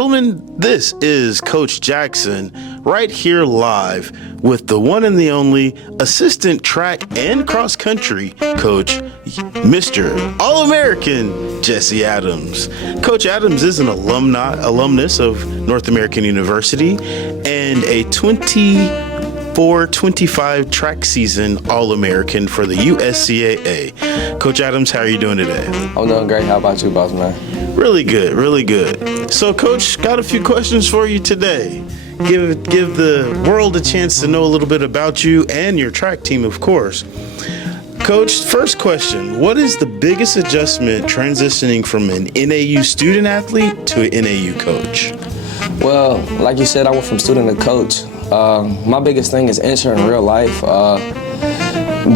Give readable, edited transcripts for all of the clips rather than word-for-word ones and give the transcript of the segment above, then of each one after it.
Gentlemen, this is Coach Jackson right here live with the one and the only assistant track and cross country coach, Mr. All-American Jesse Adams. Coach Adams is an alumnus of North American University and a 24-25 track season All-American for the USCAA. Coach Adams, how are you doing today? I'm doing great. How about you, boss man? Really good, really good. So, Coach, got a few questions for you today. Give the world a chance to know a little bit about you and your track team, of course. Coach, first question, what is the biggest adjustment transitioning from an NAU student athlete to an NAU coach? Well, like you said, I went from student to coach. My biggest thing is entering real life.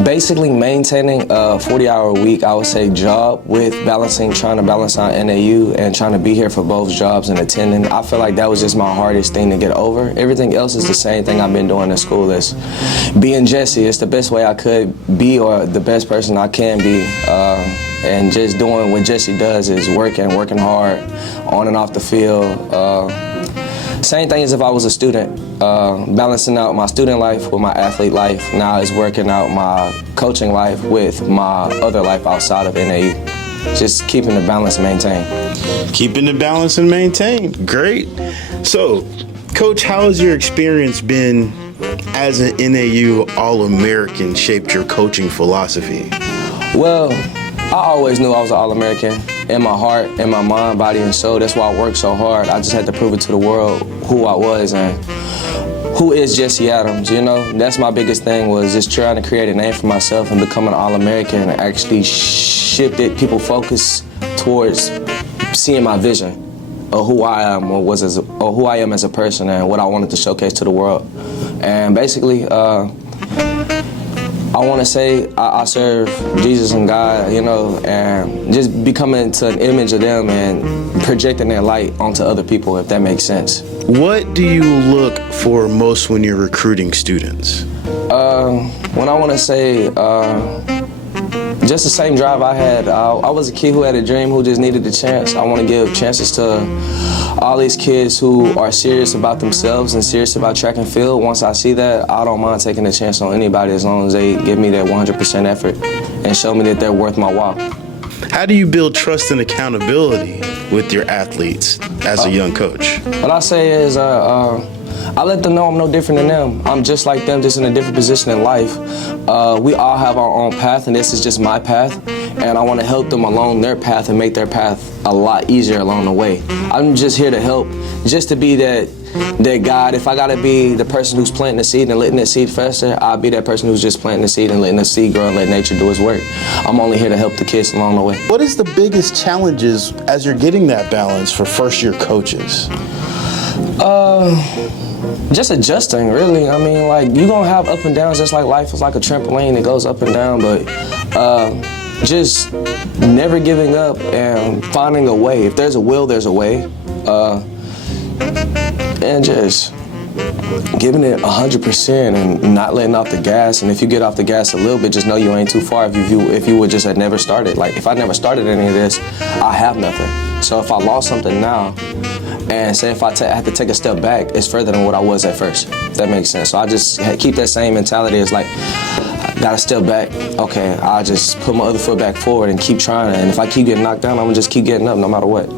Basically maintaining a 40-hour week, I would say, job with trying to balance out NAU and trying to be here for both jobs and attending. I feel like that was just my hardest thing to get over. Everything else is the same thing I've been doing in school. Is being Jesse. It's the best way I could be, or the best person I can be. And just doing what Jesse does is working hard on and off the field. Same thing as if I was a student, balancing out my student life with my athlete life. Now is working out my coaching life with my other life outside of NAU. Just keeping the balance maintained. Keeping the balance and maintained. Great. So, Coach, how has your experience been as an NAU All-American shaped your coaching philosophy? Well, I always knew I was an All-American in my heart, in my mind, body, and soul. That's why I worked so hard. I just had to prove it to the world who I was and who is Jesse Adams, you know? That's my biggest thing, was just trying to create a name for myself and become an All-American and actually shifted people focus towards seeing my vision of who I am or who I am as a person and what I wanted to showcase to the world. And basically, I want to say I serve Jesus and God, you know, and just becoming to an image of them and projecting their light onto other people, if that makes sense. What do you look for most when you're recruiting students? When I want to say, just the same drive I had. I was a kid who had a dream, who just needed a chance. I want to give chances to all these kids who are serious about themselves and serious about track and field. Once I see that, I don't mind taking a chance on anybody as long as they give me that 100% effort and show me that they're worth my while. How do you build trust and accountability with your athletes as a young coach? What I say is, I let them know I'm no different than them. I'm just like them, just in a different position in life. We all have our own path, and this is just my path. And I want to help them along their path and make their path a lot easier along the way. I'm just here to help, just to be that guide. If I gotta be the person who's planting the seed and letting that seed fester, I'll be that person who's just planting the seed and letting the seed grow and let nature do its work. I'm only here to help the kids along the way. What is the biggest challenges as you're getting that balance for first-year coaches? Just adjusting, really. I mean, like, you're gonna have up and downs, just like life is like a trampoline. It goes up and down, but just never giving up and finding a way. If there's a will, there's a way. And just giving it 100% and not letting off the gas. And if you get off the gas a little bit, just know you ain't too far if you would just have never started. Like, if I never started any of this, I have nothing. So if I lost something now, and say if I have to take a step back, it's further than what I was at first, if that makes sense. So I just keep that same mentality. It's like, I gotta step back. Okay, I'll just put my other foot back forward and keep trying. And if I keep getting knocked down, I'm gonna just keep getting up no matter what.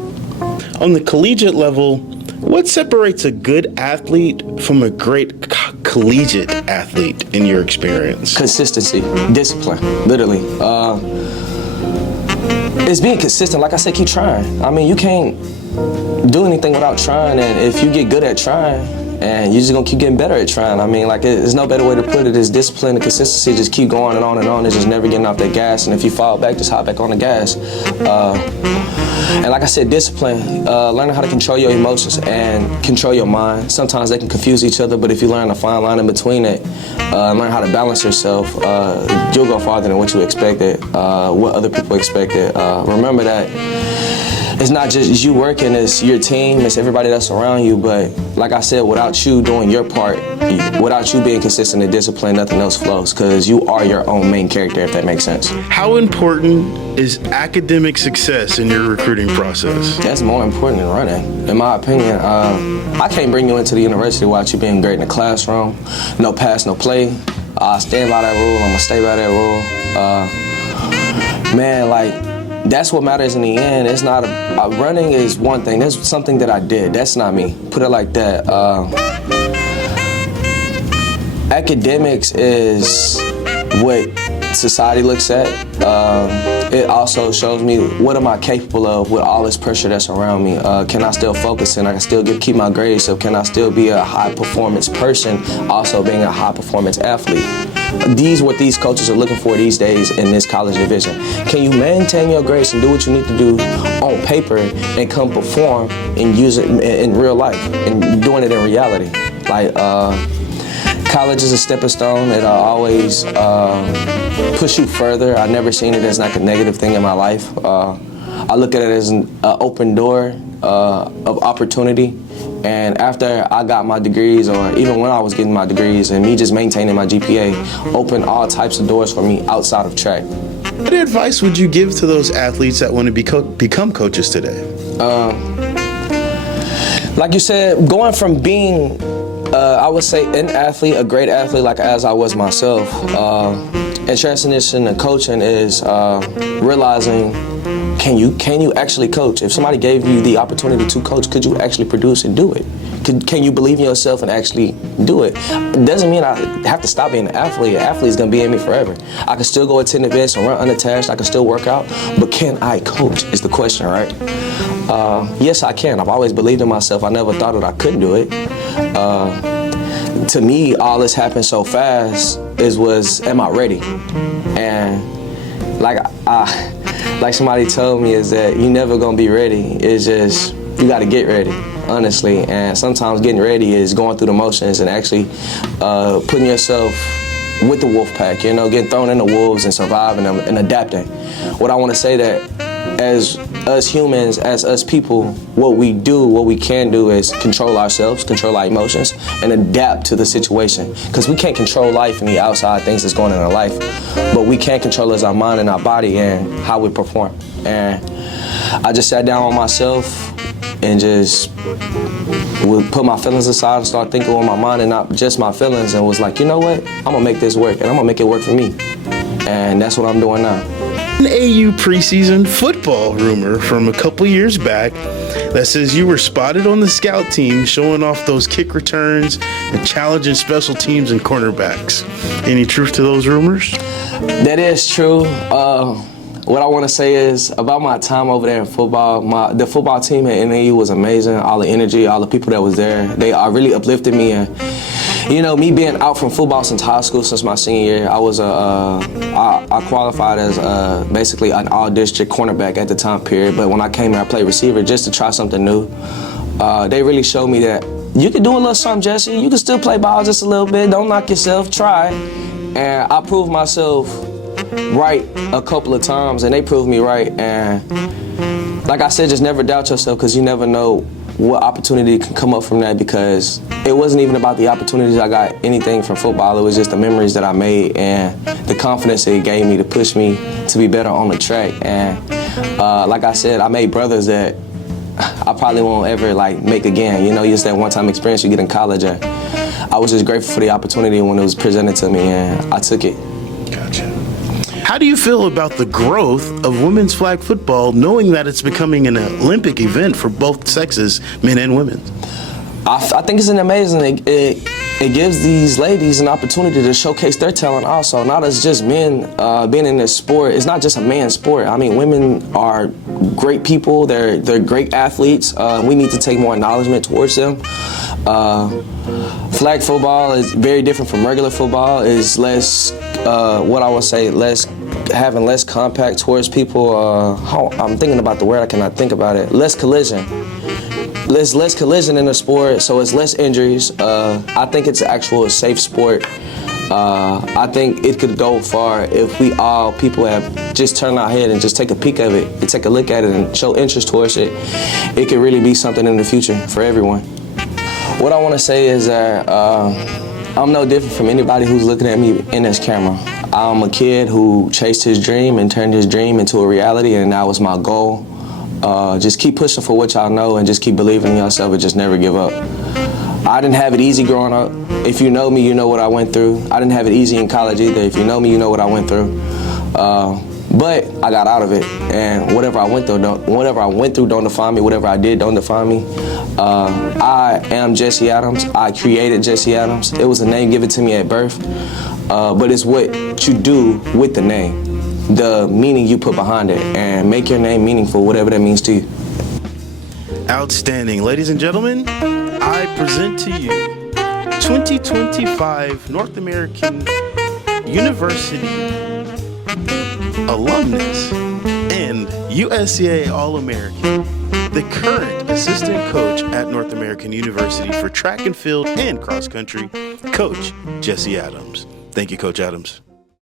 On the collegiate level, what separates a good athlete from a great collegiate athlete in your experience? Consistency, discipline, literally. It's being consistent. Like I said, keep trying. I mean, you can't do anything without trying, and if you get good at trying, and you're just gonna keep getting better at trying. I mean, like, there's no better way to put it. Is discipline and consistency. Just keep going and on and just never getting off that gas. And if you fall back, just hop back on the gas. And like I said, discipline, learning how to control your emotions and control your mind. Sometimes they can confuse each other, but if you learn a fine line in between it, learn how to balance yourself, you'll go farther than what you expected, what other people expected. Remember that it's not just you working, it's your team, it's everybody that's around you. But like I said, without you doing your part, without you being consistent and disciplined, nothing else flows, because you are your own main character, if that makes sense. How important is academic success in your recruiting process? That's more important than running, in my opinion. I can't bring you into the university without you being great in the classroom. No pass, no play. I stand by that rule, I'm gonna stay by that rule. Man, like, that's what matters in the end. It's not running is one thing. That's something that I did. That's not me. Put it like that. Academics is what society looks at. It also shows me what am I capable of with all this pressure that's around me. Can I still focus and I can still keep my grades up? Can I still be a high performance person, also being a high performance athlete? What these coaches are looking for these days in this college division. Can you maintain your grades and do what you need to do on paper and come perform and use it in real life and doing it in reality? Like, college is a stepping stone. It'll always push you further. I've never seen it as like a negative thing in my life. I look at it as an open door of opportunity. And after I got my degrees, or even when I was getting my degrees, and me just maintaining my GPA, opened all types of doors for me outside of track. What advice would you give to those athletes that want to become coaches today? Like you said, going from being, I would say, an athlete, a great athlete, like as I was myself, and transitioning to coaching is realizing, can you actually coach? If somebody gave you the opportunity to coach, could you actually produce and do it? Can you believe in yourself and actually do it? It doesn't mean I have to stop being an athlete. An athlete is going to be in me forever. I can still go attend events and run unattached. I can still work out. But can I coach is the question, right? Yes, I can. I've always believed in myself. I never thought that I couldn't do it. To me, all this happened so fast am I ready? And like somebody told me, is that you never gonna be ready. It's just, you gotta get ready, honestly. And sometimes getting ready is going through the motions and actually putting yourself with the wolf pack, getting thrown in the wolves and surviving and adapting. What I wanna say that as us humans, as us people, what we can do is control ourselves, control our emotions, and adapt to the situation. Because we can't control life and the outside things that's going on in our life, but we can control our mind and our body and how we perform. And I just sat down with myself and just would put my feelings aside and start thinking with my mind and not just my feelings, and was like, you know what? I'm gonna make this work, and I'm gonna make it work for me. And that's what I'm doing now. An AU preseason football rumor from a couple years back that says you were spotted on the scout team showing off those kick returns and challenging special teams and cornerbacks. Any truth to those rumors? That is true. What I want to say is about my time over there in football, the football team at NAU was amazing. All the energy, all the people that was there, they really uplifted me. And me being out from football since high school, since my senior year, I qualified as basically an all-district cornerback at the time period. But when I came here, I played receiver just to try something new. They really showed me that you can do a little something, Jesse. You can still play ball just a little bit. Don't knock yourself. Try. And I proved myself right a couple of times, and they proved me right. And like I said, just never doubt yourself, because you never know what opportunity can come up from that, because it wasn't even about the opportunities I got anything from football. It was just the memories that I made and the confidence that it gave me to push me to be better on the track. And like I said, I made brothers that I probably won't ever make again. Just that one-time experience you get in college. And I was just grateful for the opportunity when it was presented to me, and I took it. Gotcha. How do you feel about the growth of women's flag football, knowing that it's becoming an Olympic event for both sexes, men and women? I think it's an amazing. It gives these ladies an opportunity to showcase their talent also, not as just men being in this sport. It's not just a man's sport. I mean, women are great people. They're great athletes. We need to take more acknowledgement towards them. Flag football is very different from regular football. It's less, having less contact towards people. I'm thinking about the word, I cannot think about it. Less collision. There's less collision in the sport, so it's less injuries. I think it's actual safe sport. I think it could go far if people have just turned our head and just take a peek of it, and take a look at it and show interest towards it. It could really be something in the future for everyone. What I want to say is that I'm no different from anybody who's looking at me in this camera. I'm a kid who chased his dream and turned his dream into a reality, and that was my goal. Just keep pushing for what y'all know and just keep believing in yourself and just never give up. I didn't have it easy growing up. If you know me, you know what I went through. I didn't have it easy in college either. If you know me, you know what I went through. But I got out of it, and whatever I went through don't define me. Whatever I did don't define me. I am Jesse Adams. I created Jesse Adams. It was a name given to me at birth, but it's what you do with the name, the meaning you put behind it, and make your name meaningful, whatever that means to you. Outstanding. Ladies and gentlemen, I present to you 2025 North American University alumnus and USCA All-American, the current assistant coach at North American University for track and field and cross country, Coach Jesse Adams. Thank you, Coach Adams.